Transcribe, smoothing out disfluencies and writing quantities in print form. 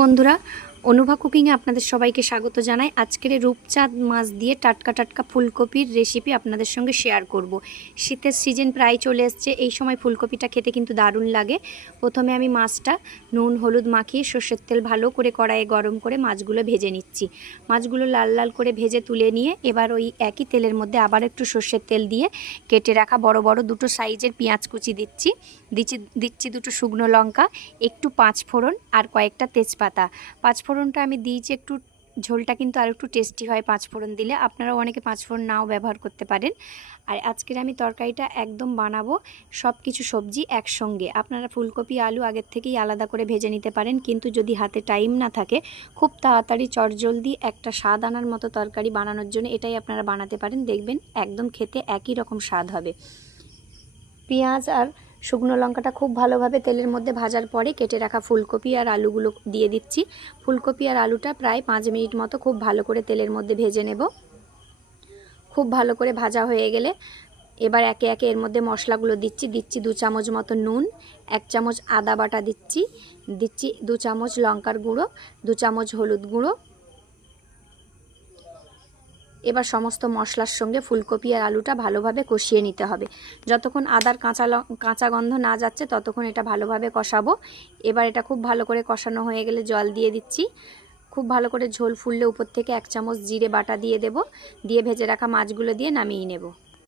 বন্ধুরা, অনুভা কুকিংয়ে আপনাদের সবাইকে স্বাগত জানাই। আজকের রূপচাঁদ মাছ দিয়ে টাটকা টাটকা ফুলকপির রেসিপি আপনাদের সঙ্গে শেয়ার করব। শীতের সিজন প্রায় চলে এসছে, এই সময় ফুলকপিটা খেতে কিন্তু দারুণ লাগে। প্রথমে আমি মাছটা নুন হলুদ মাখিয়ে সর্ষের তেল ভালো করে কড়াইয়ে গরম করে মাছগুলো ভেজে নিচ্ছি। মাছগুলো লাল লাল করে ভেজে তুলে নিয়ে এবার ওই একই তেলের মধ্যে আবার একটু সর্ষের তেল দিয়ে কেটে রাখা বড় বড় দুটো সাইজের পেঁয়াজ কুচি দিচ্ছি দুটো শুকনো লঙ্কা, একটু পাঁচফোড়ন আর কয়েকটা তেজপাতা। পাঁচফোড়নটা আমি দিয়েছি একটু, ঝোলটা কিন্তু আর একটু টেস্টি হয় পাঁচফোড়ন দিলে। আপনারাও অনেকে পাঁচফোড়ন নাও ব্যবহার করতে পারেন। আর আজকের আমি তরকারিটা একদম বানাবো সব কিছু সবজি একসঙ্গে। আপনারা ফুলকপি আলু আগের থেকেই আলাদা করে ভেজে নিতে পারেন, কিন্তু যদি হাতে টাইম না থাকে খুব তাড়াতাড়ি চটজলদি একটা স্বাদ আনার মতো তরকারি বানানোর জন্য এটাই আপনারা বানাতে পারেন, দেখবেন একদম খেতে একই রকম স্বাদ হবে। পেঁয়াজ আর শুকনো লঙ্কাটা খুব ভালোভাবে তেলের মধ্যে ভাজার পরে কেটে রাখা ফুলকপি আর আলুগুলো দিয়ে দিচ্ছি। ফুলকপি আর আলুটা প্রায় 5 মিনিট মতো খুব ভালো করে তেলের মধ্যে ভেজে নেব। খুব ভালো করে ভাজা হয়ে গেলে এবার একে একে এর মধ্যে মশলাগুলো দিচ্ছি 2 চামচ মতো নুন, 1 চামচ আদা বাটা দিচ্ছি 2 চামচ লঙ্কার গুঁড়ো, 2 চামচ হলুদ গুঁড়ো। এবার সমস্ত মশলার সঙ্গে ফুলকপি আর আলুটা ভালোভাবে কষিয়ে নিতে হবে। যতক্ষণ আদার কাঁচা গন্ধ না যাচ্ছে ততক্ষণ এটা ভালোভাবে কষাবো। এবার এটা খুব ভালো করে কষানো হয়ে গেলে জল দিয়ে দিচ্ছি। খুব ভালো করে ঝোল ফুললে উপর থেকে 1 চামচ জিরে বাটা দিয়ে দেব, দিয়ে ভেজে রাখা মাছগুলো দিয়ে নামিয়ে নেব।